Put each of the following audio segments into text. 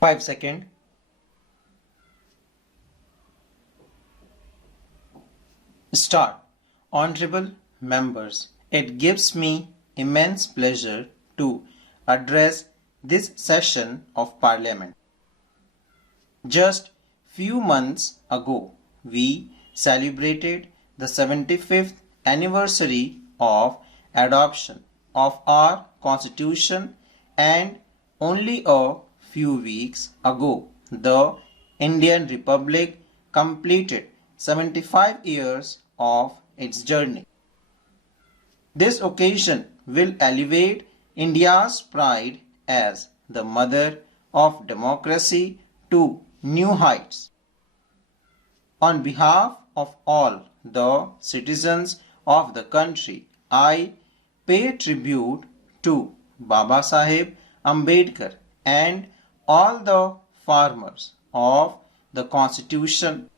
5 seconds. Start. Honorable members, it gives me immense pleasure to address this session of Parliament. Just few months ago, we celebrated the 75th anniversary of adoption of our Constitution, and only a few weeks ago, the Indian Republic completed 75 years of its journey. This occasion will elevate India's pride as the mother of democracy to new heights. On behalf of all the citizens of the country, I pay tribute to Baba Saheb Ambedkar and all the farmers of the Constitution.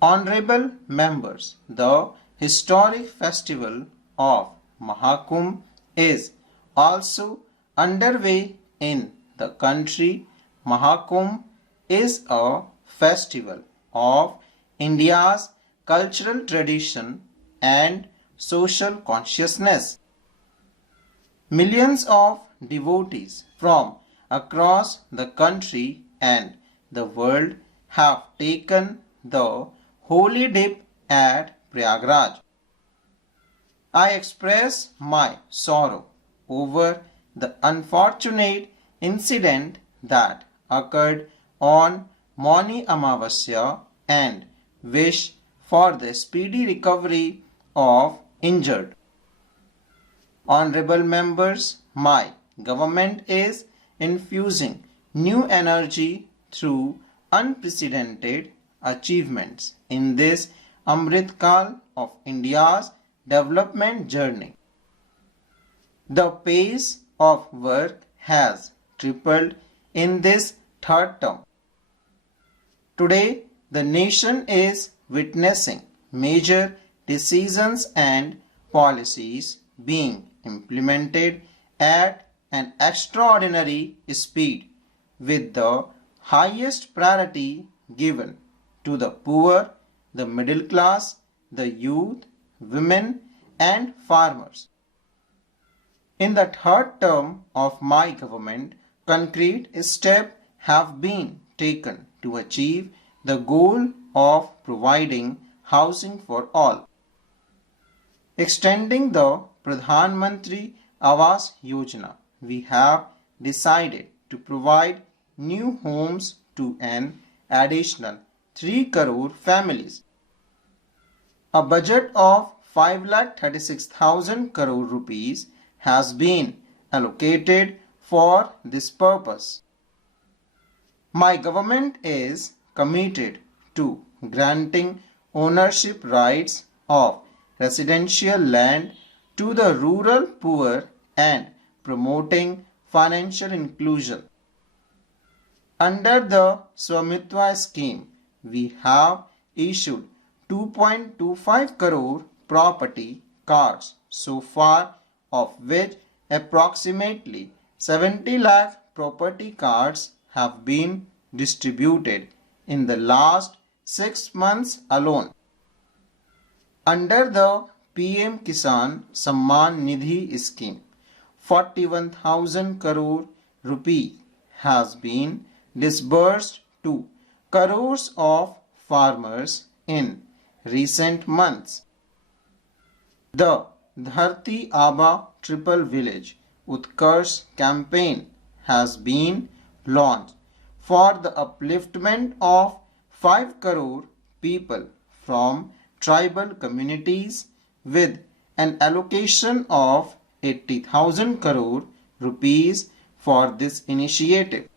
Honorable members, the historic festival of Mahakumbh is also underway in the country. Mahakumbh is a festival of India's cultural tradition and social consciousness. Millions of devotees from across the country and the world have taken the holy dip at Prayagraj. I express my sorrow over the unfortunate incident that occurred on Mauni Amavasya and wish for the speedy recovery of injured. Honorable members, my government is infusing new energy through unprecedented achievements in this Amrit Kal of India's development journey. The pace of work has tripled in this third term. Today, the nation is witnessing major decisions and policies being implemented at an extraordinary speed, with the highest priority given to the poor, the middle class, the youth, women and farmers. In the third term of my government, concrete steps have been taken to achieve the goal of providing housing for all. Extending the Pradhan Mantri Awas Yojana, we have decided to provide new homes to an additional 3 crore families. A budget of 5,36,000 crore rupees has been allocated for this purpose. My government is committed to granting ownership rights of residential land to the rural poor and promoting financial inclusion. Under the Swamitwa scheme, we have issued 2.25 crore property cards so far, of which approximately 70 lakh property cards have been distributed in the last 6 months alone. Under the PM Kisan Samman Nidhi scheme, 41,000 crore rupee has been disbursed to crores of farmers in recent months. The Dharti Aba Triple Village Utkarsh campaign has been launched for the upliftment of 5 crore people from tribal communities, with an allocation of 80,000 crore rupees for this initiative.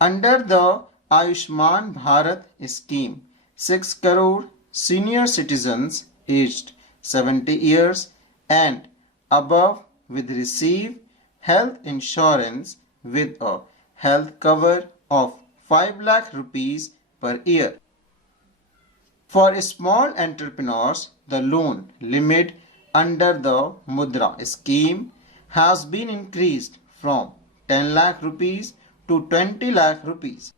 Under the Ayushman Bharat scheme, 6 crore senior citizens aged 70 years and above will receive health insurance with a health cover of 5 lakh rupees per year. For small entrepreneurs, the loan limit under the Mudra scheme has been increased from 10 lakh rupees to 20 lakh rupees.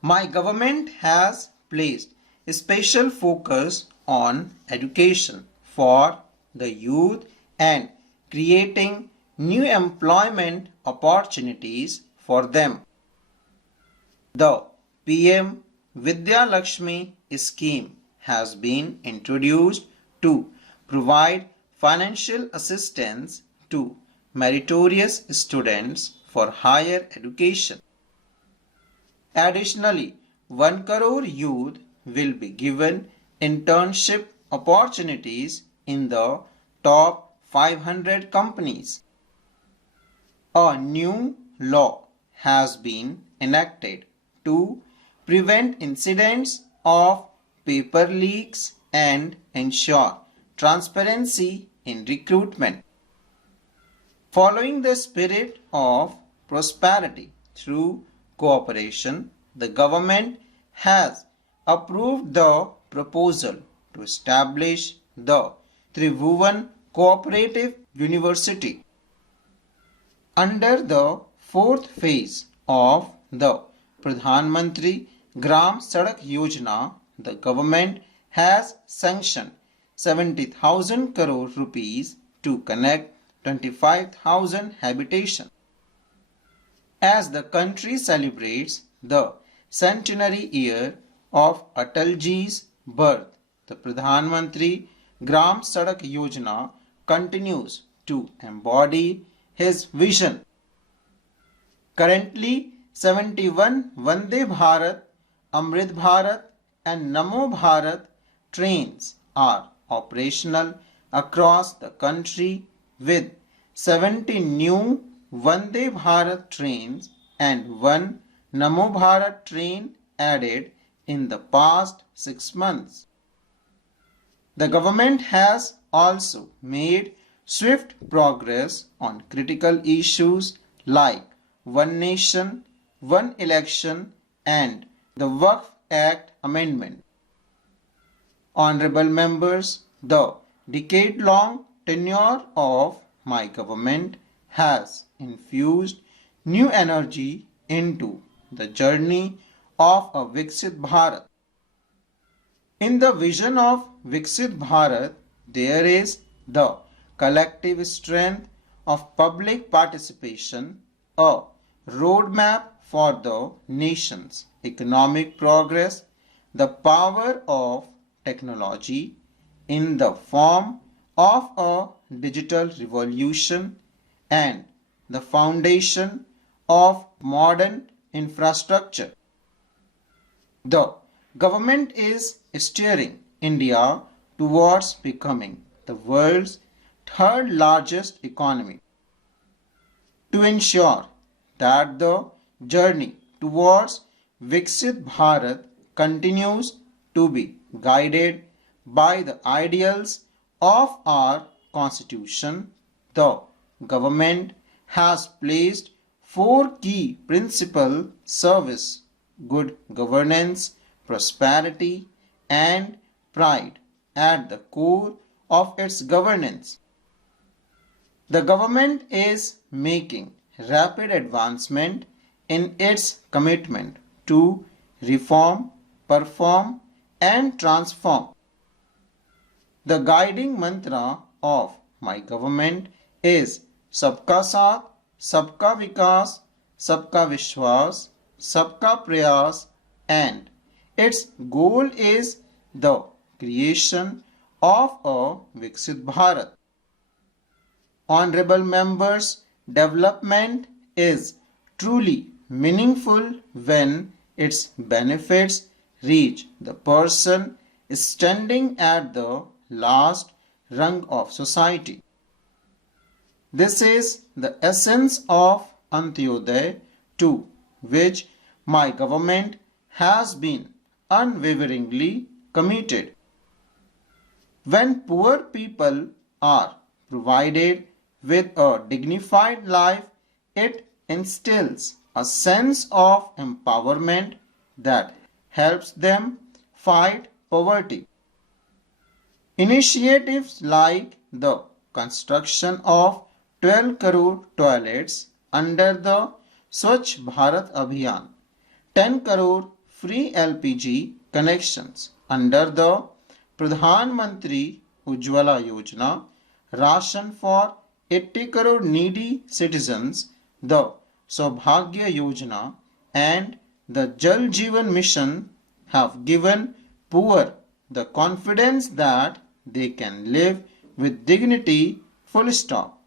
My government has placed a special focus on education for the youth and creating new employment opportunities for them. The PM Vidya Lakshmi scheme has been introduced to provide financial assistance to meritorious students for higher education. Additionally, 1 crore youth will be given internship opportunities in the top 500 companies. A new law has been enacted to prevent incidents of paper leaks and ensure transparency in recruitment. Following the spirit of prosperity through cooperation, the government has approved the proposal to establish the Tribhuvan Cooperative University. Under the fourth phase of the Pradhan Mantri Gram Sadak Yojana, the government has sanctioned 70,000 crore rupees to connect 25,000 habitations. As the country celebrates the centenary year of Atalji's birth, the Pradhan Mantri Gram Sadak Yojana continues to embody his vision. Currently, 71 Vande Bharat, Amrit Bharat and Namo Bharat trains are operational across the country with 70 new Vande Bharat trains and 1 Namo Bharat train added in the past 6 months. The government has also made swift progress on critical issues like One Nation, One Election and the Waqf Act amendment. Honorable members, the decade-long tenure of my government has infused new energy into the journey of a Viksit Bharat. In the vision of Viksit Bharat, there is the collective strength of public participation, a roadmap for the nation's economic progress, the power of technology in the form of a digital revolution, and the foundation of modern infrastructure. The government is steering India towards becoming the world's third largest economy. To ensure that the journey towards Viksit Bharat continues to be guided by the ideals of our Constitution, the government has placed 4 key principles: service, good governance, prosperity, and pride at the core of its governance. The government is making rapid advancement in its commitment to reform, perform, and transform. The guiding mantra of my government is Sabka Saath, Sabka Vikas, Sabka Vishwas, Sabka Prayas, and its goal is the creation of a Viksit Bharat. Honorable members, development is truly meaningful when its benefits reach the person standing at the last rung of society. This is the essence of Antyodaya, to which my government has been unwaveringly committed. When poor people are provided with a dignified life, it instills a sense of empowerment that helps them fight poverty. Initiatives like the construction of 12 crore toilets under the Swachh Bharat Abhiyan, 10 crore free LPG connections under the Pradhan Mantri Ujjwala Yojana, ration for 80 crore needy citizens, the Saubhagya Yojana and the Jal Jeevan Mission have given poor the confidence that they can live with dignity. Full stop.